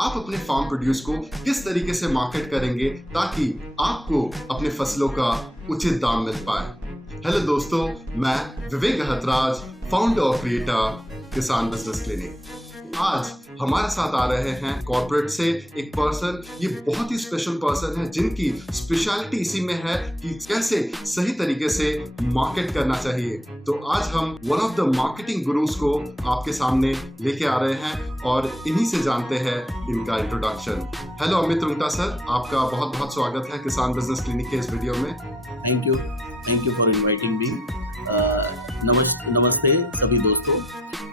आप अपने farm produce को किस तरीके से मार्केट करेंगे ताकि आपको अपने फसलों का उचित दाम मिल पाए। हेलो दोस्तों, मैं विवेक गहतराज, फाउंडर और क्रिएटर किसान बिजनेस क्लिनिक। आज हमारे साथ आ रहे हैं कॉर्पोरेट से एक पर्सन। ये बहुत ही स्पेशल पर्सन है जिनकी स्पेशलिटी इसी में है कि कैसे सही तरीके से मार्केट करना चाहिए। तो आज हम one of the marketing gurus को आपके सामने लेके आ रहे हैं और इन्हीं से जानते हैं इनका introduction. Hello Amit Rungta sir, आपका बहुत बहुत स्वागत है किसान बिजनेस क्लिनिक के इस वीडियो में। Thank you for inviting me. नमस्ते सभी दोस्तों,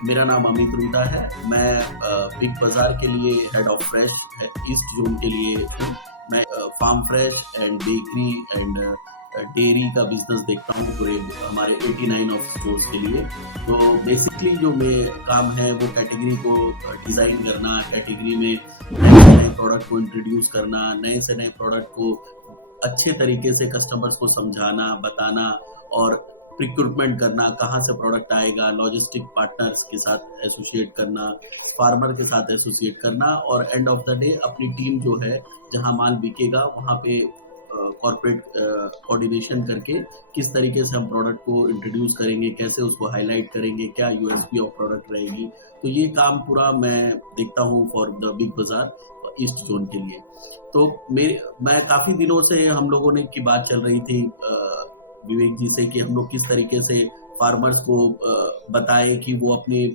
मेरा नाम अमित रुंगटा है। मैं बिग बाजार के लिए head of fresh east zone के लिए हूँ। मैं farm fresh and bakery and dairy का बिजनेस देखता हूँ पूरे हमारे 89 ऑफ स्टोर्स के लिए। तो बेसिकली जो मेरा काम है वो कैटेगरी को डिज़ाइन करना, कैटेगरी में नए प्रोडक्ट को इंट्रोड्यूस करना, नए से नए प्रोडक्ट को अच्छे तरीके से कस्टमर्स को समझाना, बताना और प्रिक्रूटमेंट करना, कहाँ से प्रोडक्ट आएगा, लॉजिस्टिक पार्टनर्स के साथ एसोसिएट करना, फार्मर के साथ एसोसिएट करना और एंड ऑफ द डे अपनी टीम जो है जहाँ माल बिकेगा वहाँ पे कॉर्पोरेट कोऑर्डिनेशन करके किस तरीके से हम प्रोडक्ट को इंट्रोड्यूस करेंगे, कैसे उसको हाईलाइट करेंगे, क्या यूएसपी ऑफ प्रोडक्ट रहेगी। तो ये काम पूरा मैं देखता हूँ फॉर द बिग बाजार ईस्ट जोन के लिए। तो मैं काफ़ी दिनों से हम लोगों ने की बात चल रही थी विवेक जी से कि हम लोग किस तरीके से फार्मर्स को बताएं कि वो अपने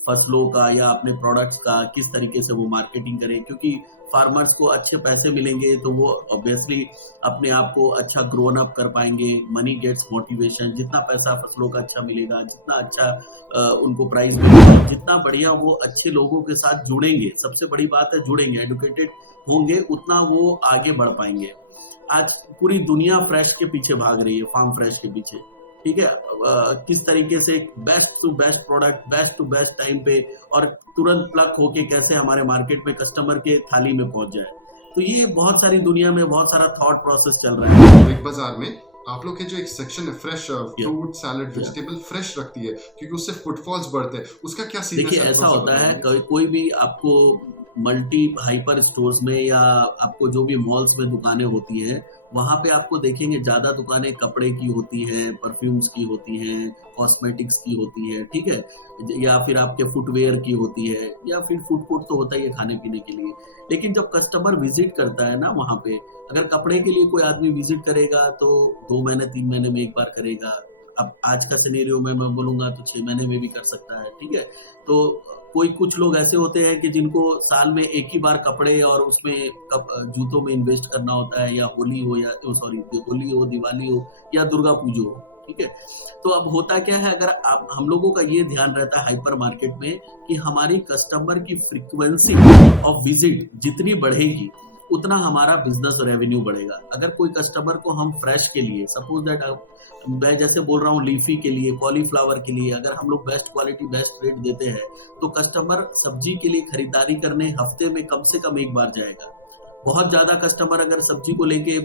फसलों का या अपने प्रोडक्ट्स का किस तरीके से वो मार्केटिंग करें, क्योंकि फार्मर्स को अच्छे पैसे मिलेंगे तो वो ऑब्वियसली अपने आप को अच्छा ग्रोन अप कर पाएंगे। Money gets motivation. जितना पैसा फसलों का अच्छा मिलेगा, जितना अच्छा उनको प्राइस मिलेगा, जितना बढ़िया वो अच्छे लोगों के साथ जुड़ेंगे, सबसे बड़ी बात है जुड़ेंगे, एडुकेटेड होंगे, उतना वो आगे बढ़ पाएंगे। आज पूरी दुनिया फ्रेश के पीछे भाग रही है, फार्म फ्रेश के पीछे, ठीक है। किस तरीके से best to best product, best to best time पे और तुरंत प्लग होके कैसे हमारे मार्केट में कस्टमर के थाली में पहुंच जाए। तो ये बहुत सारी दुनिया में बहुत सारा थॉट प्रोसेस चल रहा है। बिग बाजार में आप लोग के जो एक सेक्शन है fresh fruit, salad, vegetable fresh रखती है क्योंकि उससे फुटफॉल्स बढ़ते हैं, उसका क्या सीन है? देखिए ऐसा होता है कोई भी आपको मल्टी हाइपर स्टोर्स में या आपको जो भी मॉल्स में दुकानें होती हैं वहाँ पे आपको देखेंगे ज़्यादा दुकानें कपड़े की होती हैं, परफ्यूम्स की होती हैं, कॉस्मेटिक्स की होती है, ठीक है, या फिर आपके फुटवेयर की होती है, या फिर फूड कोर्ट तो होता ही है खाने पीने के लिए। लेकिन जब कस्टमर विजिट करता है ना वहाँ पे, अगर कपड़े के लिए कोई आदमी विजिट करेगा तो 2 महीने 3 महीने में एक बार करेगा। अब आज का सिनेरियो में मैं बोलूँगा तो 6 महीने में भी कर सकता है, ठीक है। तो कुछ लोग ऐसे होते हैं कि जिनको साल में एक ही बार कपड़े और उसमें जूतों में इन्वेस्ट करना होता है, या होली हो होली हो, दिवाली हो या दुर्गा पूजा हो, ठीक है। तो अब होता क्या है, अगर हम लोगों का ये ध्यान रहता है हाइपर मार्केट में कि हमारी कस्टमर की फ्रीक्वेंसी ऑफ विजिट जितनी बढ़ेगी उतना हमारा बिजनेस रेवेन्यू बढ़ेगा। अगर कोई कस्टमर को हम फ्रेश के लिए, सपोज दैट मैं जैसे बोल रहा हूँ लीफी के लिए, कॉलीफ्लावर के लिए, अगर हम लोग बेस्ट क्वालिटी बेस्ट रेट देते हैं तो कस्टमर सब्जी के लिए खरीदारी करने हफ्ते में कम से कम एक बार जाएगा। बहुत ज्यादा कस्टमर अगर सब्जी को लेके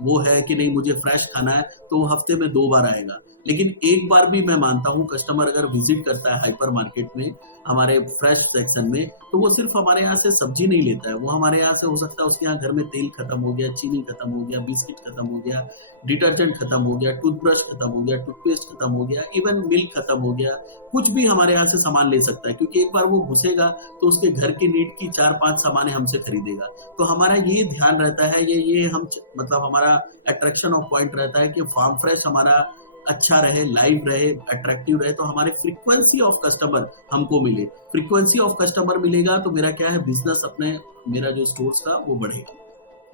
वो है कि नहीं मुझे फ्रेश खाना है तो वो हफ्ते में 2 बार आएगा। लेकिन एक बार भी मैं मानता हूँ कस्टमर अगर विजिट करता है हाइपर मार्केट में हमारे फ्रेश सेक्शन में, तो वो सिर्फ हमारे यहाँ से सब्जी नहीं लेता है, वो हमारे यहाँ से हो सकता है उसके यहाँ घर में तेल खत्म हो गया, चीनी खत्म हो गया, बिस्किट खत्म हो गया, डिटर्जेंट खत्म हो गया, टूथब्रश खत्म हो गया, टूथपेस्ट खत्म हो गया, इवन मिल्क खत्म हो गया, कुछ भी हमारे यहाँ से सामान ले सकता है, क्योंकि एक बार वो घुसेगा तो उसके घर की नीड की 4-5 सामान हमसे खरीदेगा। तो हमारा ये ध्यान रहता है, ये हम मतलब हमारा अट्रैक्शन ऑफ पॉइंट रहता है कि फार्म फ्रेश हमारा अच्छा रहे, लाइव रहे, अट्रैक्टिव रहे, तो हमारे फ्रीक्वेंसी ऑफ कस्टमर हमको मिले। फ्रीक्वेंसी ऑफ कस्टमर मिलेगा तो मेरा क्या है, बिजनेस अपने मेरा जो स्टोर्स का वो बढ़ेगा।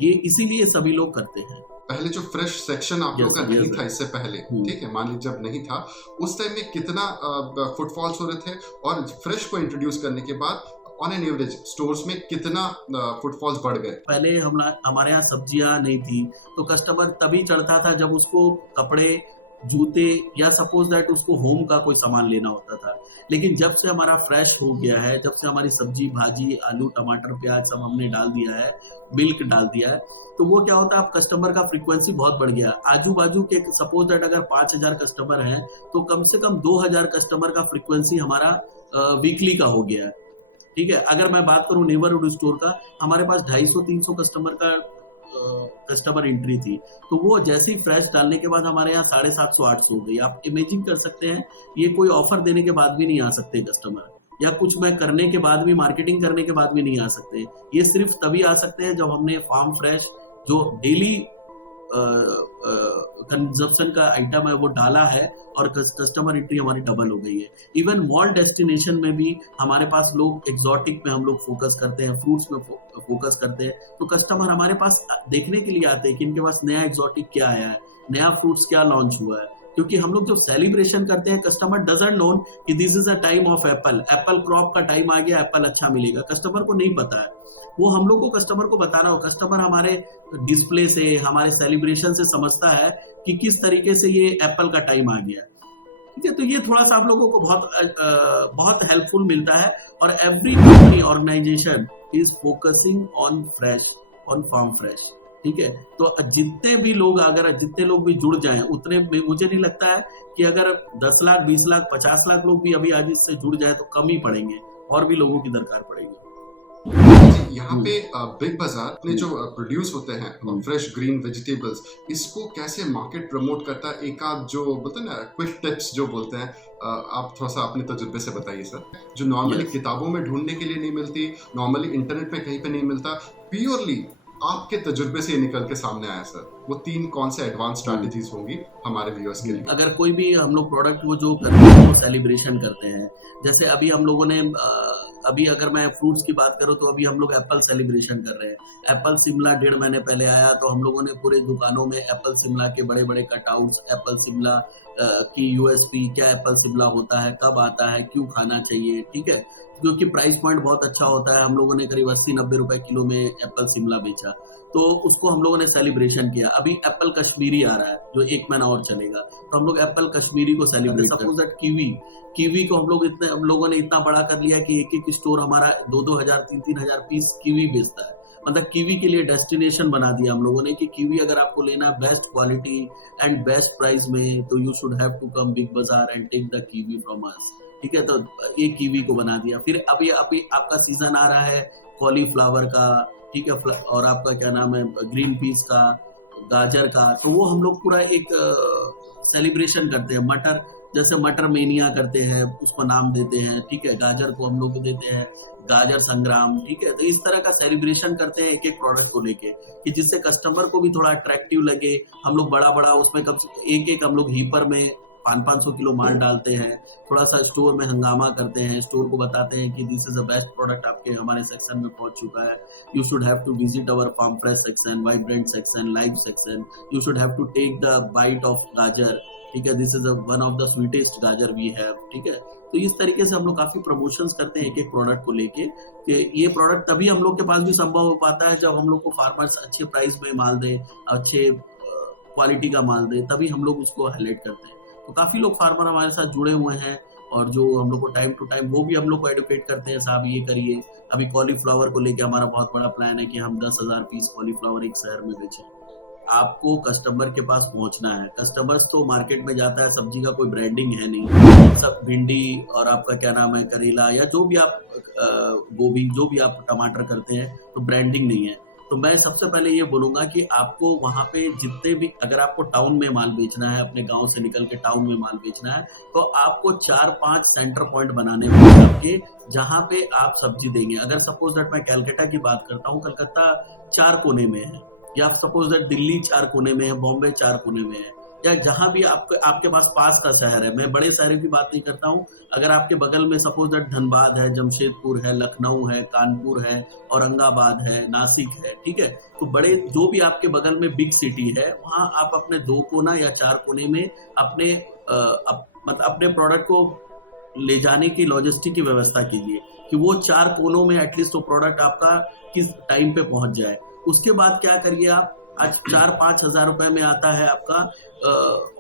ये इसीलिए सभी लोग करते हैं। पहले जो फ्रेश सेक्शन आप लोग का नहीं था इससे पहले, ठीक है, मान लीजिए जब नहीं था उस टाइम में कितना फुटफॉल्स हो रहे थे और फ्रेश को इंट्रोड्यूस करने के बाद ऑन एन एवरेज स्टोर्स में कितना फुटफॉल्स बढ़ गए? पहले हमारे यहाँ सब्जियां नहीं थी तो कस्टमर तभी चढ़ता था जब उसको कपड़े, जूते या सपोज दैट उसको होम का कोई सामान लेना होता था। लेकिन जब से हमारा फ्रेश हो गया है, जब से हमारी सब्जी भाजी आलू टमाटर प्याज सब हमने डाल दिया है, मिल्क डाल दिया है, तो वो क्या होता है, अब कस्टमर का फ्रीक्वेंसी बहुत बढ़ गया। आजू बाजू के सपोज दैट अगर 5000 कस्टमर हैं तो कम से कम 2000 कस्टमर का फ्रीक्वेंसी हमारा वीकली का हो गया है। ठीक है। अगर मैं बात करूं नेबरहुड स्टोर का, हमारे पास 250-300 कस्टमर एंट्री थी। तो वो जैसे ही फ्रेश डालने के बाद हमारे यहाँ 750-800 हो गई। आप इमेजिन कर सकते हैं, ये कोई ऑफर देने के बाद भी नहीं आ सकते कस्टमर, या कुछ मैं करने के बाद भी, मार्केटिंग करने के बाद भी नहीं आ सकते। ये सिर्फ तभी आ सकते हैं जब हमने फार्म फ्रेश जो डेली कंजप्शन का आइटम है वो डाला है, और कस्टमर एंट्री हमारी डबल हो गई है। इवन मॉल डेस्टिनेशन में भी हमारे पास लोग एग्जॉटिक में हम लोग फोकस करते हैं, फ्रूट्स में फोकस करते हैं, तो कस्टमर हमारे पास देखने के लिए आते हैं कि इनके पास नया एग्जॉटिक क्या आया है, नया फ्रूट्स क्या लॉन्च हुआ है। क्योंकि हम लोग जब सेलिब्रेशन करते हैं, कस्टमर डजंट नोन कि this is a time of Apple crop का टाइम आ गया, एप्पल अच्छा मिलेगा, कस्टमर को नहीं पता है। वो हम लोग को कस्टमर को बताना हो। कस्टमर हमारे डिस्प्ले से, हमारे सेलिब्रेशन से समझता है कि किस तरीके से ये एप्पल का टाइम आ गया। ठीक है, तो ये थोड़ा सा आप लोगों को बहुत हेल्पफुल मिलता है। और every company organisation is focusing on fresh, on farm fresh. ठीक है, तो जितने लोग भी जुड़ जाएं, उतने मुझे नहीं लगता है कि अगर 10 लाख, 20 लाख, 50 लाख लोग भी अभी आज इससे जुड़ जाए तो कम ही पड़ेंगे, और भी लोगों की दरकार पड़ेगी। यहाँ पे बिग बाजार अपने जो प्रोड्यूस होते हैं फ्रेश ग्रीन वेजिटेबल्स, इसको कैसे मार्केट प्रमोट करता है? एक आध जो बोलते हैं ना क्विक टिप्स जो बोलते हैं, आप थोड़ा सा अपने तजुर्बे से बताइए सर, जो नॉर्मली किताबों में ढूंढने के लिए नहीं मिलती, नॉर्मली इंटरनेट पे कहीं पे नहीं मिलता, प्योरली आपके तजुर्बे से निकल के सामने आया सर। वो 3 कौन से एडवांस स्ट्रैटेजीज होंगी हमारे व्यूअर्स के लिए? अगर कोई भी हम लोग प्रोडक्ट वो जो करते हैं वो सेलिब्रेशन करते हैं, जैसे अभी हम लोगों ने अभी अगर मैं फ्रूट्स की बात करूं तो अभी हम लोग एप्पल सेलिब्रेशन कर रहे हैं। एप्पल शिमला 1.5 महीने पहले आया, तो हम लोगों ने पूरे दुकानों में एप्पल शिमला के बड़े बड़े कटआउट्स, एप्पल शिमला की यूएसपी, क्या एप्पल शिमला होता है, कब आता है, क्यों खाना चाहिए, ठीक है, क्योंकि प्राइस पॉइंट बहुत अच्छा होता है। हम लोगों ने करीब 80-90 रुपए किलो में एप्पल शिमला बेचा, तो उसको हम लोगों ने सेलिब्रेशन किया। अभी एप्पल कश्मीरी आ रहा है जो 1 महीना और चलेगा, तो हम लोग एप्पल कश्मीरी को सेलिब्रेट, सपोज दैट कीवी को हम लोगों ने इतना बड़ा कर लिया कि एक स्टोर हमारा 2-2 हजार 3-3 हजार पीस कीवी बेचता है। मतलब कीवी के लिए डेस्टिनेशन बना दिया हम लोगों ने कि कीवी अगर आपको लेना best quality and best price में, तो you should have to come Big Bazaar and take the kiwi from us. ठीक है, तो ये कीवी को बना दिया। फिर अभी आपका सीजन आ रहा है कॉलीफ्लावर का, ठीक है, और आपका क्या नाम है ग्रीन पीस का, गाजर का, तो वो हम लोग पूरा एक सेलिब्रेशन करते हैं। मटर, जैसे मटर मेनिया करते हैं, उसको नाम देते हैं, ठीक है, गाजर को हम लोग देते हैं गाजर संग्राम, ठीक है। तो इस तरह का सेलिब्रेशन करते हैं एक एक प्रोडक्ट को लेके, कि जिससे कस्टमर को भी थोड़ा अट्रैक्टिव लगे। हम लोग बड़ा उसमें एक हम लोग हीपर में 500-500 किलो माल डालते हैं, थोड़ा सा स्टोर में हंगामा करते हैं, स्टोर को बताते हैं कि this is the best product आपके हमारे सेक्शन में पहुंच चुका है, you should have to visit our farm fresh section, vibrant section, live section, you should have to take the bite of gajar, ठीक है, this is one of the sweetest gajar we have, ठीक है। तो इस तरीके से हम लोग काफी प्रमोशंस करते हैं एक एक प्रोडक्ट को लेके, कि ये प्रोडक्ट तभी हम लोग के पास भी संभव हो पाता है जब हम लोग को फार्मर्स अच्छे प्राइस में माल दे, अच्छे क्वालिटी का माल दे, तभी हम लोग उसको हाईलाइट करते हैं। तो काफी लोग फार्मर हमारे साथ जुड़े हुए हैं, और जो हम लोग को टाइम टू टाइम वो भी हम लोग को एडुकेट करते हैं, साहब ये करिए। अभी कॉलीफ्लावर को लेके हमारा बहुत बड़ा प्लान है कि हम 10,000 पीस कॉलीफ्लावर एक शहर में बेचें। आपको कस्टमर के पास पहुंचना है। कस्टमर्स तो मार्केट में जाता है, सब्जी का कोई ब्रांडिंग है नहीं, सब भिंडी और आपका क्या नाम है करेला, या जो भी आप गोभी, जो भी आप टमाटर करते हैं, तो ब्रांडिंग नहीं है। तो मैं सबसे पहले ये बोलूंगा कि आपको वहां पे जितने भी, अगर आपको टाउन में माल बेचना है, अपने गांव से निकल के टाउन में माल बेचना है, तो आपको 4-5 सेंटर पॉइंट बनाने होंगे आपके, जहां पे आप सब्जी देंगे। अगर सपोज दैट मैं कैलकाटा की बात करता हूँ, कलकत्ता 4 कोने में है, या सपोज दैट दिल्ली 4 कोने में है, बॉम्बे 4 कोने में है, या जहां भी आपके पास का शहर है। मैं बड़े शहरों की बात नहीं करता हूं। अगर आपके बगल में सपोज दैट धनबाद है, जमशेदपुर है, लखनऊ है, कानपुर है, औरंगाबाद है, नासिक है, ठीक है, तो बड़े जो भी आपके बगल में बिग सिटी है, वहां आप अपने 2 कोना या 4 कोने में अपने मतलब अपने प्रोडक्ट को ले जाने की लॉजिस्टिक की व्यवस्था कीजिए, कि वो 4 कोनों में एटलीस्ट वो प्रोडक्ट आपका किस टाइम पे पहुंच जाए। उसके बाद क्या करिए, आप आज 4-5 हजार रुपए में आता है आपका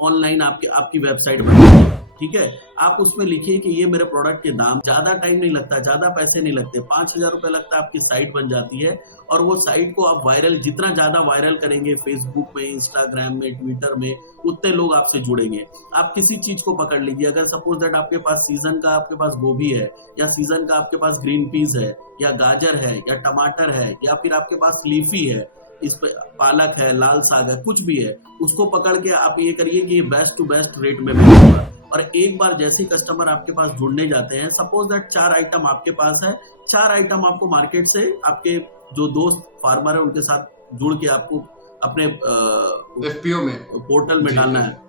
ऑनलाइन आपकी वेबसाइट बनाइए। ठीक है। आप उसमें लिखिए कि ये मेरे प्रोडक्ट के दाम, ज़्यादा टाइम नहीं लगता, ज़्यादा पैसे नहीं लगते, 5,000 रुपये लगता है, आपकी साइट बन जाती है। और वो साइट को आप वायरल, जितना ज़्यादा वायरल करेंगे फेसबुक में, इंस्टाग्राम में, ट्विटर में, उतने लोग आपसे जुड़ेंगे। आप किसी चीज़ को पकड़ लीजिए, अगर सपोज दैट आपके पास सीजन का आपके पास गोभी है, या सीजन का आपके पास ग्रीन पीस है, या गाजर है, या टमाटर है, या फिर आपके पास लीफी है, इस पे पालक है, लाल साग है, कुछ भी है, उसको पकड़ के आप ये करिए कि ये बेस्ट टू बेस्ट रेट में मिलेगा। और एक बार जैसे ही कस्टमर आपके पास जुड़ने जाते हैं, सपोज दैट 4 आइटम आपके पास है, 4 आइटम आपको मार्केट से आपके जो दोस्त फार्मर है उनके साथ जुड़ के आपको अपने एफपीओ में, पोर्टल में डालना है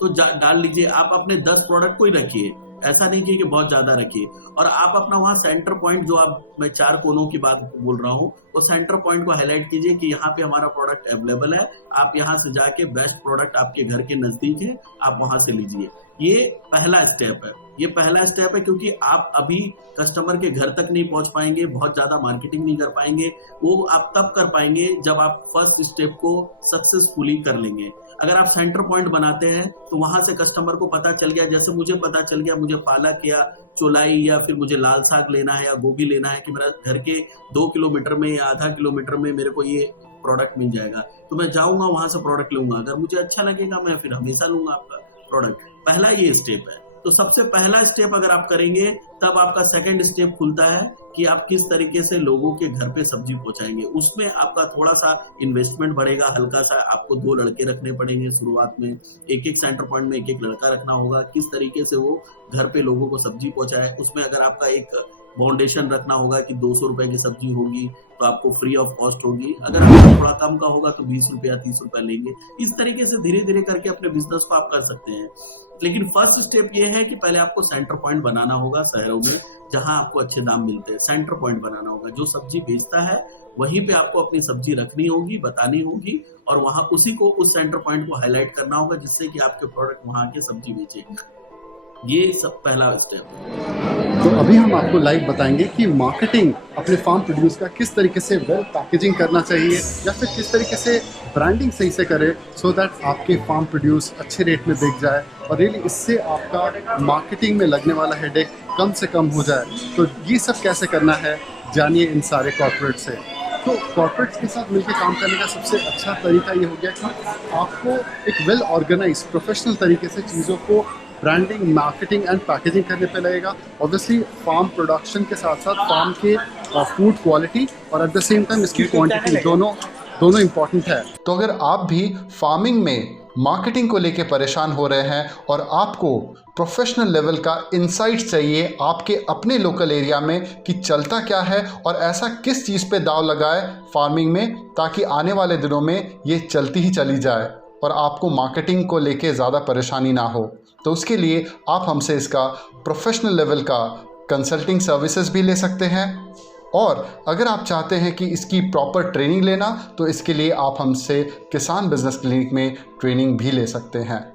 तो डाल लीजिए। आप अपने 10 प्रोडक्ट को ही रखिए, ऐसा नहीं कि बहुत ज्यादा रखिए। और आप अपना वहाँ सेंटर पॉइंट, जो आप मैं 4 कोनों की बात बोल रहा हूँ, वो सेंटर पॉइंट को हाईलाइट कीजिए कि यहाँ पे हमारा प्रोडक्ट अवेलेबल है, आप यहाँ से जाके बेस्ट प्रोडक्ट आपके घर के नजदीक है, आप वहां से लीजिए। ये पहला स्टेप है, ये पहला स्टेप है, क्योंकि आप अभी कस्टमर के घर तक नहीं पहुंच पाएंगे, बहुत ज्यादा मार्केटिंग नहीं कर पाएंगे। वो आप तब कर पाएंगे जब आप फर्स्ट स्टेप को सक्सेसफुली कर लेंगे। अगर आप सेंटर पॉइंट बनाते हैं तो वहां से कस्टमर को पता चल गया, जैसे मुझे पता चल गया मुझे पालक या चौलाई या फिर मुझे लाल साग लेना है या गोभी लेना है, कि मेरा घर के 2 किलोमीटर में या आधा किलोमीटर में मेरे को ये प्रोडक्ट मिल जाएगा, तो मैं जाऊंगा वहां से प्रोडक्ट लूंगा। अगर मुझे अच्छा लगेगा मैं फिर हमेशा लूंगा आपका प्रोडक्ट। पहला ये स्टेप है। तो सबसे पहला स्टेप अगर आप करेंगे, तब आपका सेकंड स्टेप खुलता है कि आप किस तरीके से लोगों के घर पे सब्जी पहुंचाएंगे। उसमें आपका थोड़ा सा इन्वेस्टमेंट बढ़ेगा, हल्का सा आपको 2 लड़के रखने पड़ेंगे शुरुआत में, एक सेंटर पॉइंट में एक लड़का रखना होगा, किस तरीके से वो घर पे लोगों को सब्जी पहुंचाए। उसमें अगर आपका एक फाउंडेशन रखना होगा कि 200 रुपए की सब्जी होगी तो आपको फ्री ऑफ कॉस्ट होगी, अगर आपको थोड़ा कम का होगा तो 20 रुपया 30 रुपया लेंगे। इस तरीके से धीरे धीरे करके अपने बिजनेस को आप कर सकते हैं। लेकिन फर्स्ट स्टेप ये है कि पहले आपको सेंटर पॉइंट बनाना होगा शहरों में, जहां आपको अच्छे दाम मिलते हैं। सेंटर पॉइंट बनाना होगा, जो सब्जी बेचता है वहीं पे आपको अपनी सब्जी रखनी होगी, बतानी होगी, और वहां उसी को, उस सेंटर पॉइंट को हाईलाइट करना होगा, जिससे कि आपके प्रोडक्ट वहां के सब्जी बेचे। ये सब पहला स्टेप है। तो अभी हम आपको लाइव बताएंगे कि मार्केटिंग अपने फार्म प्रोड्यूस का किस तरीके से वेल पैकेजिंग करना चाहिए, या फिर किस तरीके से ब्रांडिंग सही से करे, सो दैट आपके फार्म प्रोड्यूस अच्छे रेट में बिक जाए और रियली इससे आपका मार्केटिंग में लगने वाला हेडेक कम से कम हो जाए। तो ये सब कैसे करना है जानिए इन सारे कॉर्पोरेट से। तो कॉर्पोरेट्स के साथ मिलकर काम करने का सबसे अच्छा तरीका ये हो गया कि आपको एक वेल ऑर्गेनाइज प्रोफेशनल तरीके से चीज़ों को ब्रांडिंग, मार्केटिंग एंड पैकेजिंग करने पे लगेगा। ऑब्वियसली फार्म प्रोडक्शन के साथ साथ फार्म के फूड क्वालिटी और एट द सेम टाइम इसकी क्वांटिटी दोनों इम्पॉर्टेंट है। तो अगर आप भी फार्मिंग में मार्केटिंग को लेके परेशान हो रहे हैं और आपको प्रोफेशनल लेवल का इंसाइट चाहिए आपके अपने लोकल एरिया में कि चलता क्या है और ऐसा किस चीज़ पे दाव लगाए फार्मिंग में, ताकि आने वाले दिनों में ये चलती ही चली जाए और आपको मार्केटिंग को लेके ज़्यादा परेशानी ना हो, तो उसके लिए आप हमसे इसका प्रोफेशनल लेवल का कंसल्टिंग सर्विसेज भी ले सकते हैं। और अगर आप चाहते हैं कि इसकी प्रॉपर ट्रेनिंग लेना, तो इसके लिए आप हमसे किसान बिजनेस क्लिनिक में ट्रेनिंग भी ले सकते हैं।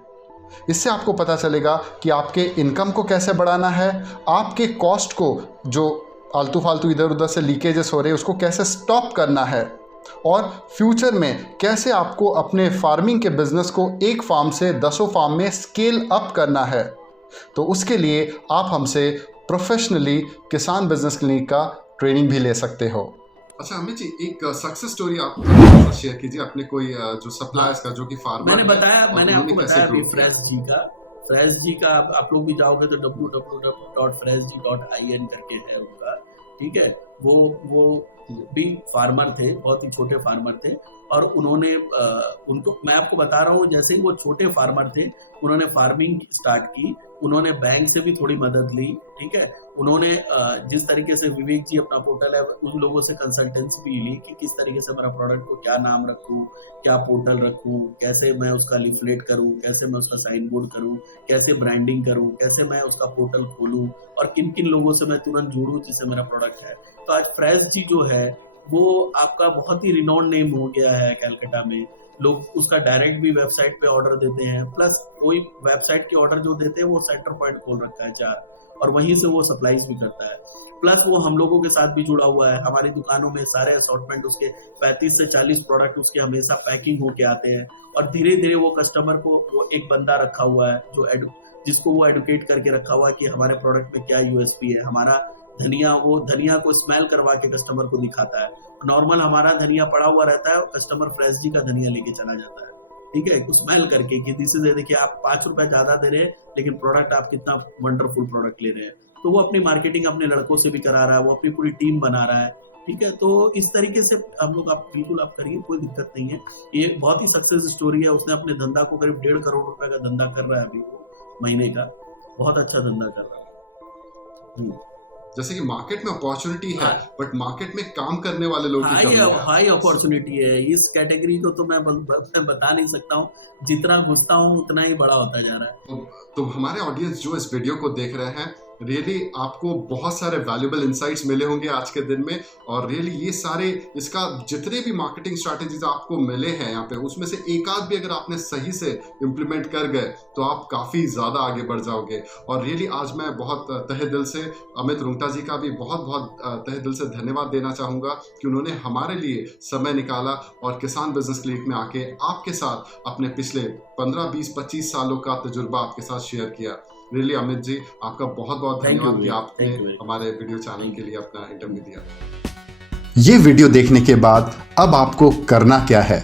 इससे आपको पता चलेगा कि आपके इनकम को कैसे बढ़ाना है, आपके कॉस्ट को जो आलतू फालतू इधर उधर से लीकेजेस हो रहे हैं उसको कैसे स्टॉप करना है, और फ्यूचर में कैसे आपको अपने फार्मिंग के बिजनेस को एक फार्म से 10 फार्म में स्केल अप करना है। तो उसके लिए आप हमसे प्रोफेशनली किसान बिजनेस क्लिनिक का ट्रेनिंग भी ले सकते हो। अच्छा अमित जी, एक सक्सेस स्टोरी आप शेयर कीजिए अपने कोई जो सप्लायर्स का, जो कि फार्मर मैंने आपको बताया अभी फ्रेश जी का आप लोग भी जाओगे तो www.freshg.in करके है उनका, ठीक है। वो भी फार्मर थे, बहुत ही छोटे फार्मर थे, और उन्होंने उनको मैं आपको बता रहा हूँ, जैसे ही वो छोटे फार्मर थे उन्होंने फार्मिंग स्टार्ट की, उन्होंने बैंक से भी थोड़ी मदद ली, ठीक है। उन्होंने जिस तरीके से विवेक जी अपना पोर्टल है, उन लोगों से कंसल्टेंसी भी ली कि किस तरीके से मेरा प्रोडक्ट को क्या नाम रखूँ, क्या पोर्टल रखूँ, कैसे मैं उसका लिफलेट करूँ, कैसे मैं उसका साइन बोर्ड करूँ, कैसे ब्रांडिंग करूँ, कैसे मैं उसका पोर्टल खोलूँ, और किन किन लोगों से मैं तुरंत जुड़ूँ जिससे मेरा प्रोडक्ट है। तो आज फ्रेश जी जो है वो आपका बहुत ही रिनोन्ड नेम हो गया है कलकत्ता में। लोग उसका डायरेक्ट भी वेबसाइट पे ऑर्डर देते हैं, प्लस कोई वेबसाइट के ऑर्डर जो देते हैं वो सेंटर पॉइंट खोल रखा है 4, और वहीं से वो सप्लाईज भी करता है। प्लस वो हम लोगों के साथ भी जुड़ा हुआ है, हमारी दुकानों में सारे असॉर्टमेंट उसके 35 से 40 प्रोडक्ट उसके हमेशा पैकिंग होके आते हैं, और धीरे धीरे वो कस्टमर को, वो एक बंदा रखा हुआ है जो जिसको वो एडुकेट करके रखा हुआ कि हमारे प्रोडक्ट में क्या यूएसपी है। हमारा धनिया, वो धनिया को स्मेल करवा के कस्टमर को दिखाता है। नॉर्मल हमारा धनिया पड़ा हुआ रहता है और कस्टमर फ्रेश जी का धनिया लेके चला जाता है, ठीक है, स्मेल करके कि दिस इज, देखिए आप 5 रुपए ज्यादा दे रहे हैं लेकिन प्रोडक्ट आप कितना वंडरफुल प्रोडक्ट ले रहे हैं। तो वो अपनी मार्केटिंग अपने लड़कों से भी करा रहा है, वो अपनी पूरी टीम बना रहा है, ठीक है। तो इस तरीके से हम लोग, आप बिल्कुल आप करिए, कोई दिक्कत नहीं है। ये बहुत ही सक्सेस स्टोरी है। उसने अपने धंधा को करीब 1.5 करोड़ रुपए का धंधा कर रहा है अभी महीने का, बहुत अच्छा धंधा कर रहा है। जैसे कि मार्केट में अपॉर्चुनिटी है, बट मार्केट में काम करने वाले लोग हाई अपॉर्चुनिटी है। इस कैटेगरी को तो मैं बता नहीं सकता हूँ, जितना घुसता हूँ उतना ही बड़ा होता जा रहा है। तो हमारे ऑडियंस जो इस वीडियो को देख रहे हैं, रियली आपको बहुत सारे वैल्यूएबल इंसाइट्स मिले होंगे आज के दिन में। और रियली ये सारे, इसका जितने भी मार्केटिंग स्ट्रैटेजीज आपको मिले हैं यहाँ पे, उसमें से एक आध भी अगर आपने सही से इम्प्लीमेंट कर गए तो आप काफ़ी ज़्यादा आगे बढ़ जाओगे। और रियली आज मैं बहुत तहे दिल से अमित रुंगटा जी का भी बहुत बहुत तहे दिल से धन्यवाद देना चाहूँगा कि उन्होंने हमारे लिए समय निकाला और किसान बिजनेस क्लिक में आके आपके साथ अपने पिछले 15, 20, 25 सालों का तजुर्बा आपके साथ शेयर किया। रियली अमित जी, आपका बहुत बहुत धन्यवाद कि आपने हमारे वीडियो चैनल के लिए अपना इंटरव्यू दिया। ये वीडियो देखने के बाद अब आपको करना क्या है?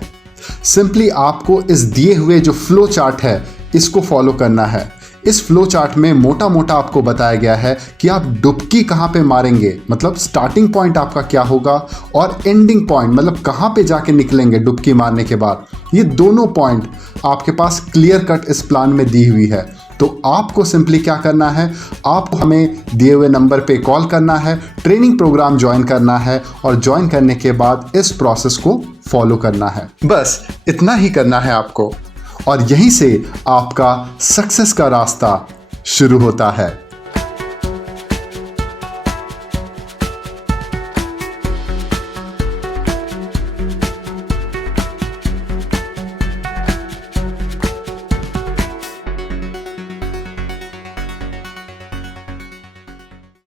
सिंपली आपको इस दिए हुए जो फ्लो चार्ट है इसको फॉलो करना है। इस फ्लो चार्ट में मोटा मोटा आपको बताया गया है कि आप डुबकी कहाँ पे मारेंगे, मतलब स्टार्टिंग पॉइंट आपका क्या होगा और एंडिंग पॉइंट, मतलब कहाँ पे जाके निकलेंगे डुबकी मारने के बाद। ये दोनों पॉइंट आपके पास क्लियर कट इस प्लान में दी हुई है। तो आपको सिंपली क्या करना है, आपको हमें दिए हुए नंबर पे कॉल करना है, ट्रेनिंग प्रोग्राम ज्वाइन करना है और ज्वाइन करने के बाद इस प्रोसेस को फॉलो करना है। बस इतना ही करना है आपको, और यहीं से आपका सक्सेस का रास्ता शुरू होता है।